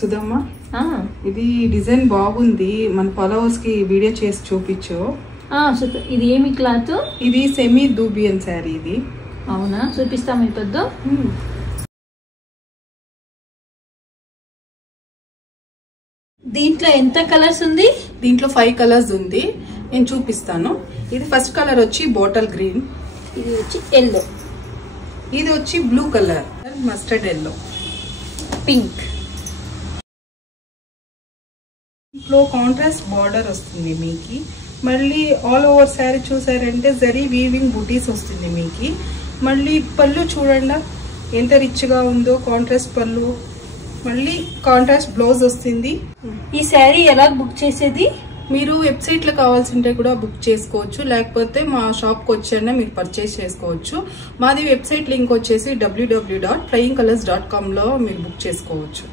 సుధమ్మ ఇది డిజైన్ బాగుంది, మన ఫాలోవర్స్ కి వీడియో చేసి చూపించు. ఇది ఏమి క్లాత్? ఇది సెమీ దూబియన్ శారీ. ఇది అవునా, చూపిస్తాం ఇప్పుడు. దీంట్లో ఎంత కలర్స్ ఉంది? దీంట్లో 5 కలర్స్ ఉంది, నేను చూపిస్తాను. ఇది ఫస్ట్ కలర్ వచ్చి బాటిల్ గ్రీన్, ఇది వచ్చి ఎల్లో, ఇది వచ్చి blue colour, mustard yellow, pink. ఇంట్లో కాంట్రాస్ట్ బార్డర్ వస్తుంది మీకు. మళ్ళీ ఆల్ ఓవర్ శారీ చూసారంటే జరీ వీవింగ్ బూటీస్ వస్తుంది మీకు. మళ్ళీ పళ్ళు చూడండి ఎంత రిచ్ గా ఉందో, కాంట్రాస్ట్ పళ్ళు, మళ్ళీ కాంట్రాస్ట్ బ్లౌజ్ వస్తుంది. ఈ శారీ ఎలా బుక్ చేసేది? మీరు వెబ్సైట్ లో కావాల్సింటే కూడా బుక్ చేసుకోవచ్చు, లేకపోతే మా షాప్ కి వచ్చానే మీరు పర్చేస్ చేసుకోవచ్చు. మాది వెబ్సైట్ లింక్ వచ్చేసి www.flyingcolors.com లో మీరు బుక్ చేసుకోవచ్చు.